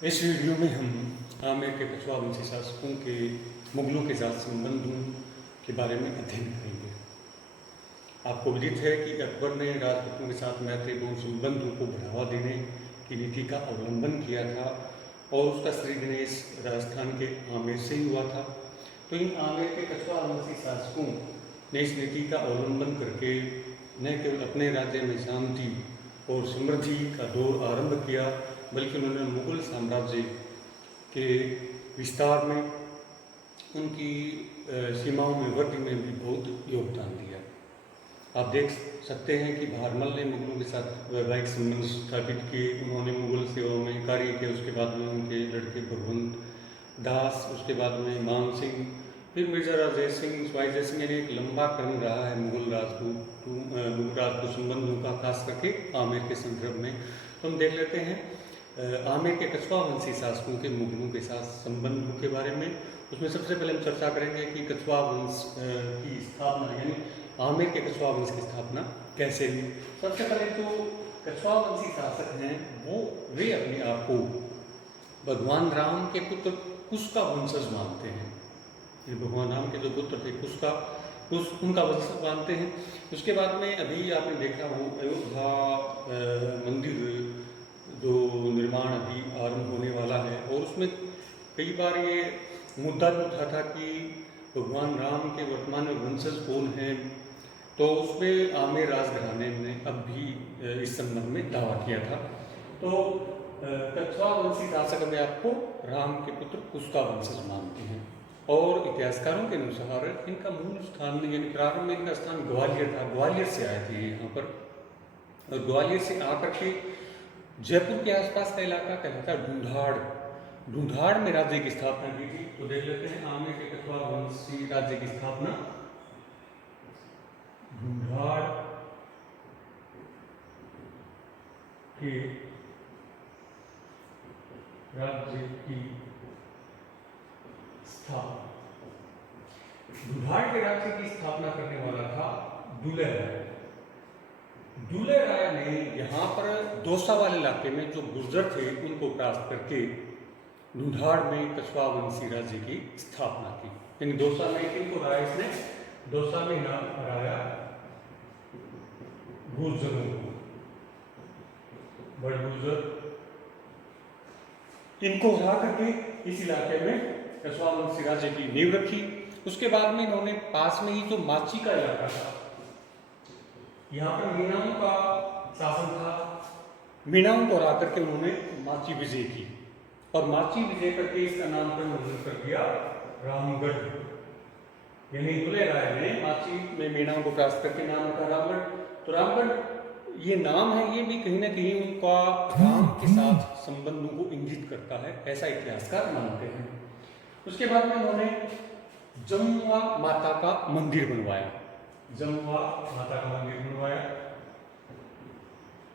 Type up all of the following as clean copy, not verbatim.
इस वीडियो में हम आमेर के कछवा वंशी शासकों के मुगलों के साथ संबंधों के बारे में अध्ययन करेंगे। आपको विदित है कि अकबर ने राजपूतों के साथ मैत्रीपूर्ण संबंधों को बढ़ावा देने की नीति का अवलंबन किया था और उसका श्री गणेश राजस्थान के आमेर से ही हुआ था। तो इन आमेर के कछवा वंशी शासकों ने इस नीति का अवलंबन करके न केवल अपने राज्य में शांति और समृद्धि का दौर आरंभ किया, बल्कि उन्होंने मुगल साम्राज्य के विस्तार में, उनकी सीमाओं में वृद्धि में भी बहुत योगदान दिया। आप देख सकते हैं कि भारमल ने मुगलों के साथ वैवाहिक संबंध स्थापित किए, उन्होंने मुगल सेवा में कार्य किया। उसके बाद में उनके लड़के भगवंत दास, उसके बाद में मान सिंह, फिर मिर्जा राजेश सिंह, स्वाई जय सिंह। एक लंबा क्रम रहा है मुगल राजपूत संबंधों का, खास करके आमेर के संदर्भ में। तो हम देख लेते हैं आमेर के कछवा वंशी शासकों के मुगलों के साथ संबंधों के बारे में। उसमें सबसे पहले हम चर्चा करेंगे कि कछवा वंश की स्थापना, यानी आमेर के कछवा वंश की स्थापना कैसे हुई। सबसे पहले तो कछवा वंशी शासक हैं वे अपने आप को भगवान राम के पुत्र कुश का वंशज मानते हैं। भगवान राम के जो पुत्र थे कुश उनका वंशज मानते हैं। उसके बाद में अभी आपने देखा हो अयोध्या मंदिर जो निर्माण अभी आरंभ होने वाला है, और उसमें कई बार ये मुद्दा भी उठा था कि भगवान राम के वर्तमान में वंशज कौन हैं। तो उसमें आमेर राजघराने ने अब भी इस संबंध में दावा किया था। तो कछवा वंशी शासक अपने आपको राम के पुत्र कुश का वंशज मानते हैं, और इतिहासकारों के अनुसार इनका मूल स्थान, यानी प्रारंभ में इनका स्थान ग्वालियर था। ग्वालियर से आए थे यहाँ पर, और ग्वालियर से आकर के जयपुर के आसपास का इलाका कहलाता है ढूंढाड़ में राज्य की स्थापना की थी। तो देख लेते हैं आमेर के कछवा वंशी राज्य की स्थापना ढूंढाड़ के राज्य की स्थापना, ढूंढाड़ के राज्य की स्थापना करने वाला था दुले राय। दुले राय ने यहाँ पर दौसा वाले इलाके में जो गुर्जर थे उनको परास्त करके ढूंढाड़ में कछवा वंशी राज्य की स्थापना की। यानी दौसा में किनको हराया इसने? दौसा में नाम हराया गुर्जरों को, बड़े गुर्जर, इनको हरा करके इस इलाके में कछवा वंशी राज्य की नींव रखी। उसके बाद में इन्होंने पास में ही जो माची का इलाका था, यहाँ पर मीणाओं का शासन था, मीणाओं को हरा करके उन्होंने माची विजय की, और माची विजय करके इसका नामकरण उन्होंने कर दिया रामगढ़। यानी दुले राय ने माची में मीणाओं को परास्त करके नाम रखा रामगढ़। तो रामगढ़ ये नाम है, ये भी कहीं ना कहीं उनका राम के साथ संबंधों को इंगित करता है, ऐसा इतिहासकार मानते हैं। उसके बाद में उन्होंने जमुआ माता का मंदिर बनवाया, जमुआ माता का मंदिर बनवाया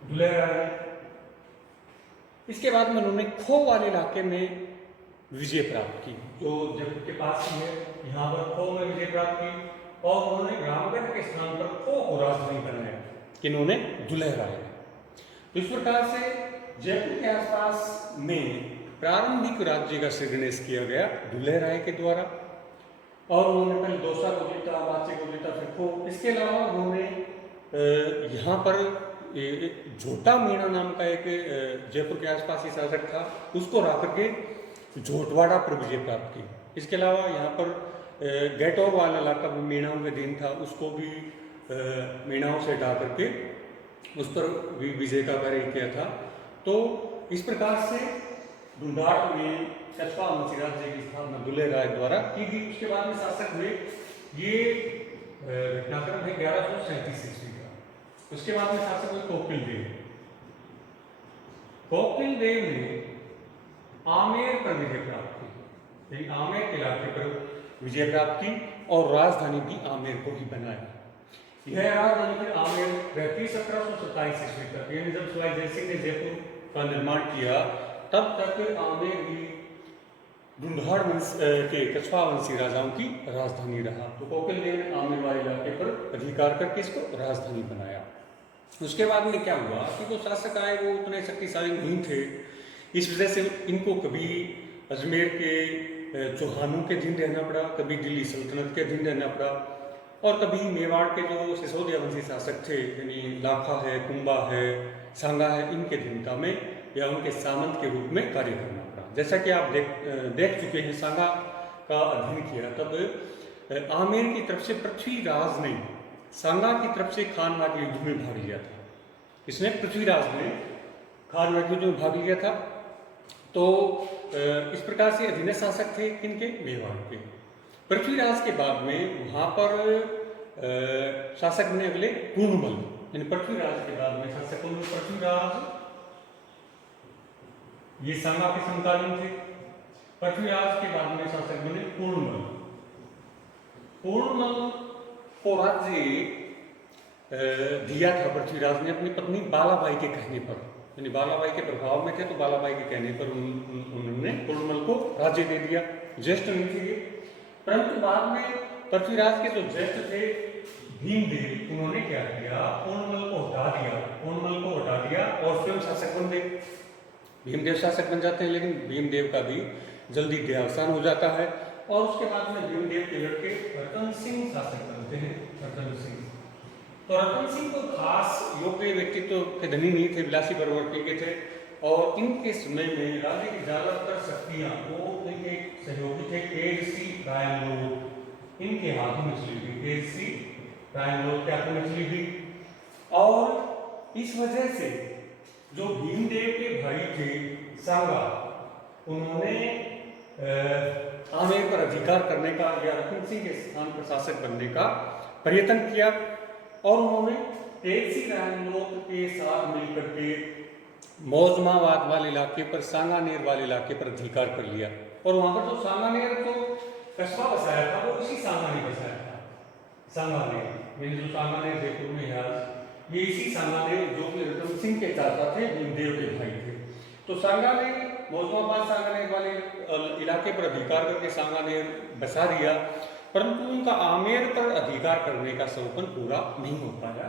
दुले राय। इसके बाद में उन्होंने खो वाले इलाके में विजय प्राप्त की, जो जयपुर के पास ही है, यहाँ पर खो में विजय प्राप्त की, और उन्होंने रामगढ़ के स्थान पर खो को राजधानी बनाया। किन्होंने? दुले राय। तो इस प्रकार से जयपुर के आसपास में प्रारंभिक राज्य का सृजन किया गया दुले राय के द्वारा, और उन्होंने पहले दौसा को जीता, माची को जीता, फिर खो। इसके अलावा उन्होंने यहाँ पर झोटा मीणा नाम का एक जयपुर के आसपास ही शासक था, उसको हरा करके झोटवाड़ा पर विजय प्राप्त की। इसके अलावा यहाँ पर गैटौर वाला इलाका भी मीणाओं के दिन था, उसको भी मीणाओं से हटा करके उस पर भी विजय का कार्य किया था। तो इस प्रकार से ढूंढाड़ में कछवा वंशी राज्य की स्थापना दुले राय द्वारा की गई। उसके बाद में शासक हुए, ये घटनाक्रम है 1137 ईस्वी का। उसके बाद में शासक हुए कोकिल देव। कोकिल देव ने आमेर पर विजय प्राप्त की, यानी आमेर के इलाके पर विजय प्राप्त की, और राजधानी भी आमेर को ही बनाया। यह राजधानी फिर आमेर रहती 1727 ईस्वी तक, यानी जब स्वाई जय सिंह ने जयपुर का निर्माण किया तब तक आमेर भी ढूंढाड़ वंश के कछवा वंशी राजाओं की राजधानी रहा। तो कोकिल देव ने आमेर वाले इलाके पर अधिकार करके इसको राजधानी बनाया। उसके बाद में क्या हुआ कि जो शासक आए वो उतने शक्तिशाली नहीं थे, इस वजह से इनको कभी अजमेर के चौहानों के अधीन रहना पड़ा, कभी दिल्ली सल्तनत के अधीन रहना पड़ा, और कभी मेवाड़ के जो सिसोदिया वंशी शासक थे, यानी लाखा है, कुंभा है, सांगा है, इनके अधीनता में या उनके सामंत के रूप में कार्य करना पड़ा। जैसा कि आप देख चुके हैं, सांगा का अधीन किया तब आमेर की तरफ से पृथ्वीराज ने सांगा की तरफ से खानवा के युद्ध में भाग लिया था। इसने पृथ्वीराज ने खानवा के युद्ध में भाग लिया था। तो इस प्रकार से अधीनस्थ शासक थे किनके? मेवाड़ के। पृथ्वीराज के बाद में वहाँ पर शासक बने अगले पूर्णमल, यानी पृथ्वीराज के बाद में शासक बने पृथ्वीराज, ये सांगा के समकालीन थे। पृथ्वीराज के बाद में शासक बने पूर्णमल। पूर्णमल को राज्य दिया था पृथ्वीराज ने अपनी पत्नी बालाबाई के कहने पर, यानी बालाबाई के प्रभाव में थे तो बालाबाई के कहने पर उन्होंने पूर्णमल को राज्य दे दिया। ज्येष्ठ नहीं थे ये, परंतु बाद में पृथ्वीराज के जो ज्येष्ठ थे भीमदेव, उन्होंने क्या किया? पूर्णमल को हटा दिया और स्वयं शासक बन गए। भीमदेव शासक बन जाते हैं, लेकिन भीमदेव का भी जल्दी देहावसान हो जाता है और उसके बाद में भीमदेव के लड़के रतन सिंह शासक बनते हैं। रतन सिंह, तो रतन सिंह को खास योग्य व्यक्तित्व के धनी नहीं थे, विलासी प्रवृत्ति के थे, और इनके समय में राज्य की ज्यादातर शक्तियां वो इनके सहयोगी थे केसी रायनलोट, इनके हाथों में चली गई। केसी रायनलोट के हाथों में चली गई, और इस वजह से जो भीमदेव के भाई थे सांगा, उन्होंने आमेर पर अधिकार करने का या रतन सिंह के स्थान पर शासक बनने का प्रयत्न किया, और उन्होंने केसी रायनलोट के साथ मिलकर के मौजमाबाद वाले इलाके पर, सांगानेर वाले इलाके पर अधिकार कर लिया। और वहां पर जो सांगानेर तो कस्बा बसाया था वो इसी सांगा ने बसाया था। सांगानेर, यानी जो सांगानेर जयपुर में है ये इसी सांगानेर जो कि रतन सिंह के चाचा थे, भीमदेव के भाई थे। तो सांगानेर, मौजमाबाद सांगानेर वाले इलाके पर अधिकार करके सांगानेर बसा दिया, परंतु उनका आमेर पर अधिकार करने का सपना पूरा नहीं हो पाया।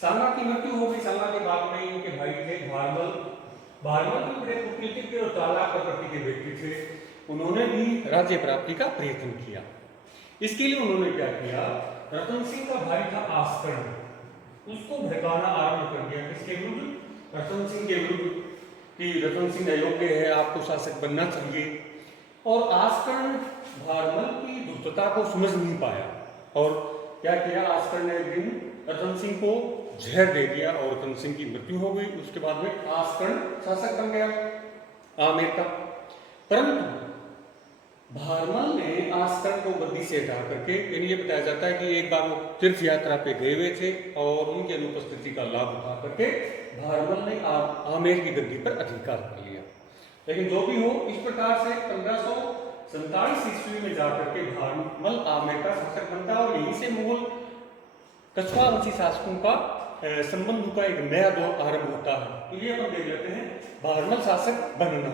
सांगा की मृत्यु हो गई। सांगा के बाद में इनके भाई थे भारमल। भारमल भी बड़े कूटनीतिज्ञ और चालाक प्रकृति के व्यक्ति थे। उन्होंने भी राज्य प्राप्ति का प्रयत्न किया। इसके लिए उन्होंने क्या किया? रतन सिंह का भाई था आस्करण, उसको भड़काना आरंभ कर दिया। किसके विरुद्ध? रतन सिंह के विरुद्ध, कि रतन सिंह अयोग्य है, आपको शासक बनना चाहिए। और आस्करण भारमल की दुष्टता को समझ नहीं पाया और क्या किया? आस्करण ने एक दिन रतन सिंह को जहर दे दिया और रतन सिंह की मृत्यु हो गई। उसके बाद में आस्करण शासक बन गया आमेर का। परंतु भारमल ने आस्करण को गद्दी से हटा करके, यानी ये बताया जाता है कि एक बार वो तीर्थ यात्रा पे गए हुए थे और उनकी अनुपस्थिति का लाभ उठा करके भारमल ने आमेर की गद्दी पर अधिकार कर लिया। लेकिन जो भी हो, इस प्रकार से 1547 ईस्वी में जाकर के भारमल आमेर का शासक बनता है और यहीं से मुगल कछवावंशी शासकों का संबंध का एक नया दौर आरंभ होता है। तो ये अपन देख लेते हैं, भारमल शासक बनना।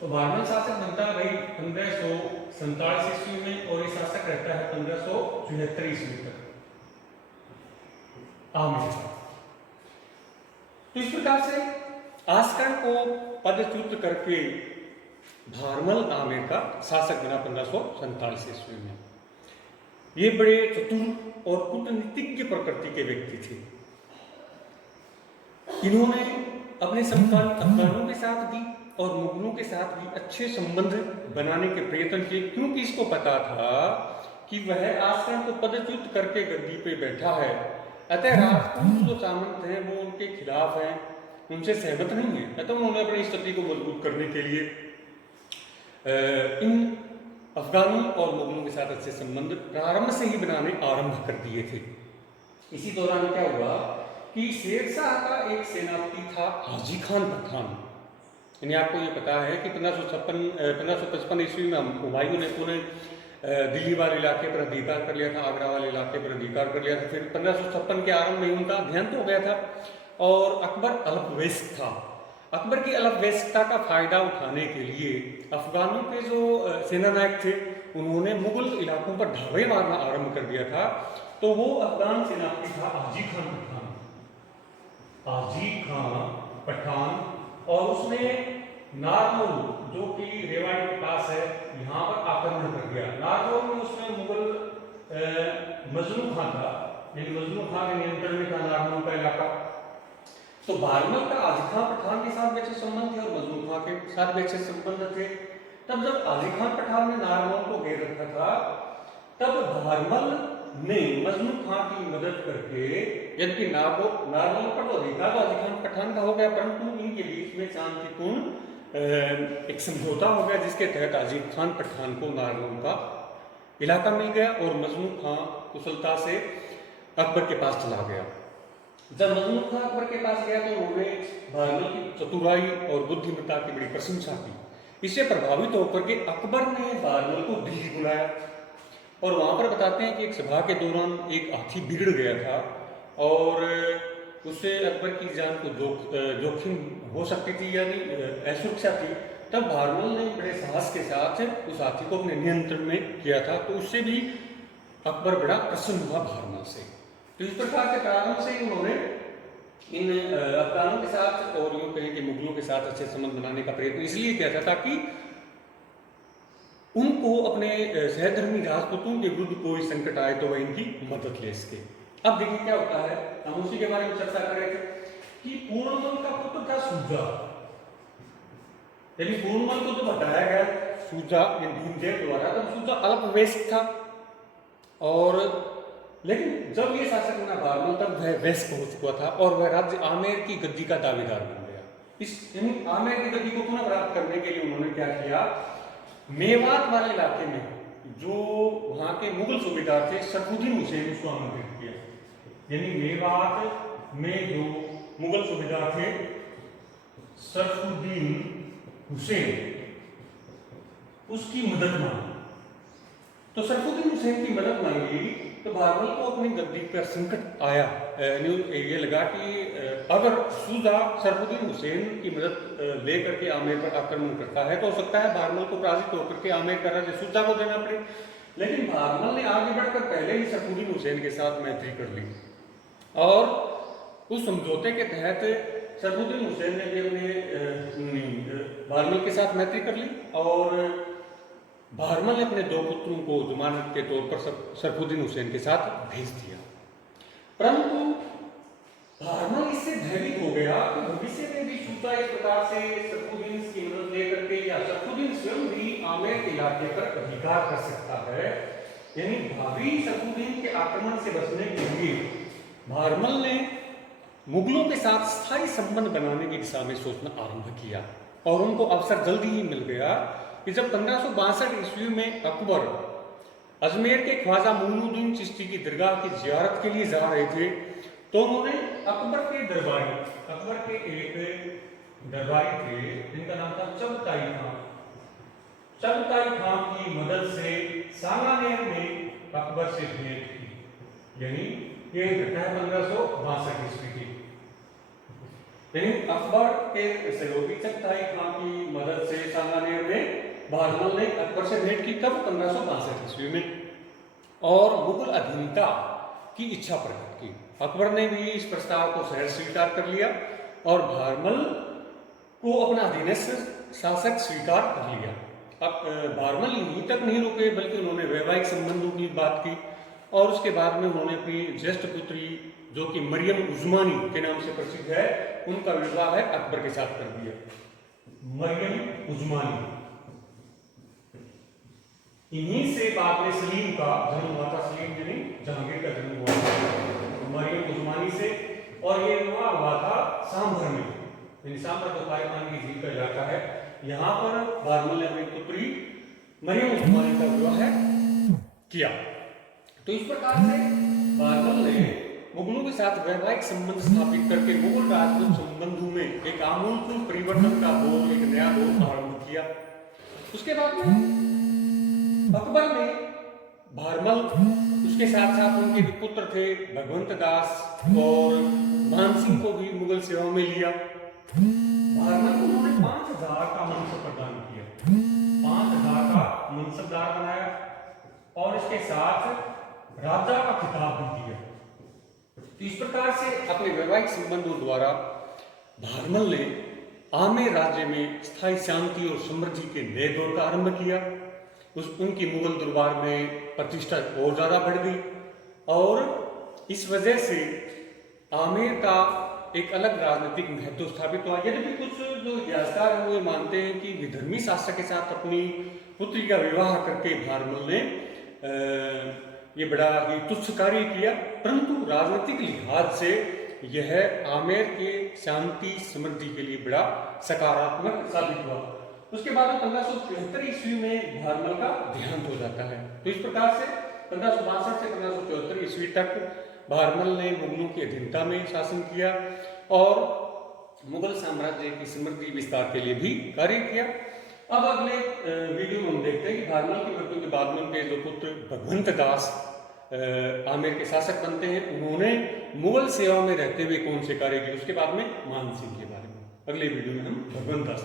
तो भारमल शासक बनता है भाई 1547 ईस्वी में और ये शासक रहता है 1574 ईस्वी तक आमेर। तो इस प्रकार से आस्करण को पदच्युत करके भारमल आमेर का शासक बना 1547 ईस्वी में। ये बड़े चतुर और कूटनीतिज्ञ प्रकृति के व्यक्ति थे। इन्होंने अपने समकालीन अफगानों के साथ भी और मुगलों के साथ भी अच्छे संबंध बनाने के प्रयत्न किए, क्योंकि इसको पता था कि वह आस्करण को पदच्युत करके गद्दी पे बैठा है। अतः राजपूत जो सामंत हैं वो उनके खिलाफ हैं, उनसे सहमत नहीं है। अतः उन्होंने अपनी स्थिति को मजबूत करने के लिए इन अफगानों और मुगलों के साथ अच्छे संबंध प्रारंभ से ही बनाने आरंभ कर दिए थे। इसी दौरान क्या हुआ कि शेरशाह का एक सेनापति था हाजी खान पठान। यानी आपको ये पता है कि 1555 ईस्वी में हुमायूं ने पूरे दिल्ली वाले इलाके पर अधिकार कर लिया था, आगरा वाले इलाके पर अधिकार कर लिया था। फिर 1556 के आरंभ में उनका देहांत हो गया था और अकबर अल्पवयस्क था। अकबर की अल्पवयस्कता का फायदा उठाने के लिए अफगानों के जो सेनानायक थे उन्होंने मुगल इलाकों पर ढाबे मारना आरंभ कर दिया था। तो वो अफगान सेनापति था हाजी खान पठान। आजीज खान पठान, और उसने नारनौल जो कि रेवाड़ी के पास है यहाँ पर आक्रमण कर दिया। नारनौल में उसमें मुगल मजनू खान था, यानी मजनू खान के नियंत्रण में था नारनौल का इलाका। तो भारमल का आजीज खान पठान के साथ वैसे संबंध थे और मजनू खान के साथ वैसे संबंध थे। तब जब आजीज खान पठान ने नारनौल को घेर रखा था, तब भारमल ने मजनू खान की मदद करके, यद्यपि नारनौल पर तो अधिकार तो आजीज खान पठान का हो गया, परंतु इनके बीच में शांतिपूर्ण एक समझौता हो गया जिसके तहत आजीज खान पठान को नारनौल का इलाका मिल गया और मजनू खान कुशलता से अकबर के पास चला गया। जब मजनू खान अकबर के पास गया तो उन्होंने भारमल की चतुराई और बुद्धिमत्ता की बड़ी प्रशंसा की। इससे प्रभावित होकर के अकबर ने भारमल को दिल्ली बुलाया और वहां पर बताते हैं कि एक सभा के दौरान एक हाथी बिगड़ गया था और उससे अकबर की जान को जोखिम हो सकती थी, यानी असुरक्षा थी। तब भारमल ने बड़े साहस के साथ उस हाथी को अपने नियंत्रण में किया था, तो उससे भी अकबर बड़ा प्रसन्न हुआ भारमल से। तो इस प्रकार के प्रारंभ से उन्होंने इन अफगानों के साथ और यूं कहें कि मुगलों के साथ अच्छे संबंध बनाने का प्रयत्न इसलिए किया था ताकि उनको अपने सहधर्मी राजपूतों के विरुद्ध कोई संकट आए तो वह इनकी मदद ले सके। अब देखिए क्या होता है, हम उसी के बारे में चर्चा कर रहे थे कि पूर्णमल का पुत्र था सूजा, यानी पूर्णमल को तो बताया गया सूजा भीमदेव द्वारा, तब सूजा अल्पवयस्क था और लेकिन जब ये शासक बना भारमल तब वह वयस्क हो चुका था और वह राज्य आमेर की गद्दी का दावेदार बन गया। इस यानी आमेर की गद्दी को पुनः प्राप्त करने के लिए उन्होंने क्या किया, मेवात वाले इलाके में जो वहां के मुगल सूबेदार थे सरफुद्दीन हुसैन, उसको आमंत्रित किया। यानी मेवात में जो मुगल सूबेदार थे सरफुद्दीन हुसैन, उसकी मदद मांगी। तो सरफुद्दीन हुसैन की मदद मांगी तो भारमल को अपनी गद्दी पर संकट आया। ये लगा कि अगर सूजा सरफुद्दीन हुसैन की मदद लेकर के आमेर पर आक्रमण करता है तो हो सकता है भारमल को पराजित होकर के आमेर का राज्य सूजा को देना पड़े। लेकिन भारमल ने आगे बढ़कर पहले ही सरफुद्दीन हुसैन के साथ मैत्री कर ली और उस समझौते के तहत सरफुद्दीन हुसैन ने भी अपने भारमल के साथ मैत्री कर ली और भारमल ने अपने 2 पुत्रों को जमानत के तौर पर सरफुद्दीन हुसैन के साथ भेज दिया। परंतु भारमल इससे भयभीत हो गया कि भविष्य में भी सूजा इस प्रकार से सरफुद्दीन की मदद लेकर के या सरफुद्दीन स्वयं भी आमेर के इलाके पर अधिकार कर सकता है, यानी भावी सरफुद्दीन के आक्रमण से बचने के लिए भारमल ने मुगलों के साथ स्थायी संबंध बनाने की दिशा में सोचना आरंभ किया और उनको अवसर जल्दी ही मिल गया कि जब 1562 ईस्वी में अकबर अजमेर के ख्वाजा मोइनुद्दीन चिश्ती की दरगाह की जियारत के लिए जा रहे थे तो उन्होंने अकबर के एक दरबारी थे जिनका नाम था चगताई खान की मदद से सांगानेर में अकबर से भेंट की। यानी ये घटना 1562 ईस्वी की। यानी अकबर के सहयोगी चगताई खान की मदद से सांगानेर में भारमल ने अकबर से भेंट की तब 1562 ईस्वी में और मुगल अधीनता की इच्छा प्रकट की। अकबर ने भी इस प्रस्ताव को सहर्ष स्वीकार कर लिया और भारमल को अपना अधीनस्थ शासक स्वीकार कर लिया। अब भारमल यहीं तक नहीं रुके बल्कि उन्होंने वैवाहिक संबंधों की बात की और उसके बाद में उन्होंने अपनी ज्येष्ठ पुत्री जो कि मरियम उस्मानी के नाम से प्रसिद्ध है, उनका विवाह है अकबर के साथ कर दिया। मरियम उस्मानी, इन्हीं से बाद में सलीम का जन्म हुआ था। सलीम यानी जहांगीर का जन्म हुआ था मरियम उस्मानी से और ये विवाह हुआ था सांभर में, यानी सांभर तो पाकिस्तान की झील का इलाका है। यहाँ पर भारमल ने अपनी पुत्री मरियम उस्मानी का विवाह किया। तो इस प्रकार से भारमल ने मुगलों के साथ वैवाहिक संबंध स्थापित करके मुगल राजपूत संबंधों में एक आमूलचूल परिवर्तन का दौर, एक नया दौर आरंभ किया। उसके बाद में अकबर ने भारमल, उसके साथ साथ उनके भी पुत्र थे भगवंत दास और मानसिंह को भी मुगल सेवा में लिया। भारमल को उन्होंने 5000 का मनसब प्रदान किया, 5000 का मनसबदार बनाया और इसके साथ राजा का खिताब भी दिया। तो इस प्रकार से अपने वैवाहिक संबंधों द्वारा भारमल ने आमेर राज्य में स्थायी शांति और समृद्धि के नए दौर का आरंभ किया। उनकी मुगल दरबार में प्रतिष्ठा और ज़्यादा बढ़ गई और इस वजह से आमेर का एक अलग राजनीतिक महत्व स्थापित हुआ। यद्यपि कुछ जो इतिहासकार हैं वो मानते हैं कि विधर्मी शासक के साथ अपनी पुत्री का विवाह करके भारमल ने ये बड़ा ही तुच्छ कार्य किया, परंतु राजनीतिक लिहाज से यह आमेर के शांति समृद्धि के लिए बड़ा सकारात्मक साबित हुआ। उसके बाद 1573 ईस्वी में भारमल का देहांत हो जाता है। तो इस प्रकार से 1562 से 1574 ईस्वी तक भारमल ने मुगलों की अधीनता में शासन किया और मुगल साम्राज्य की समृद्धि विस्तार के लिए भी कार्य किया। अब अगले वीडियो में हम देखते हैं कि भारमल की मृत्यु के बाद में उनके जो पुत्र भगवंत दास आमेर के शासक बनते हैं। उन्होंने मुगल सेवा में रहते हुए कौन से कार्य किए, उसके बाद में मान सिंह के बारे में अगले वीडियो में हम भगवंत दास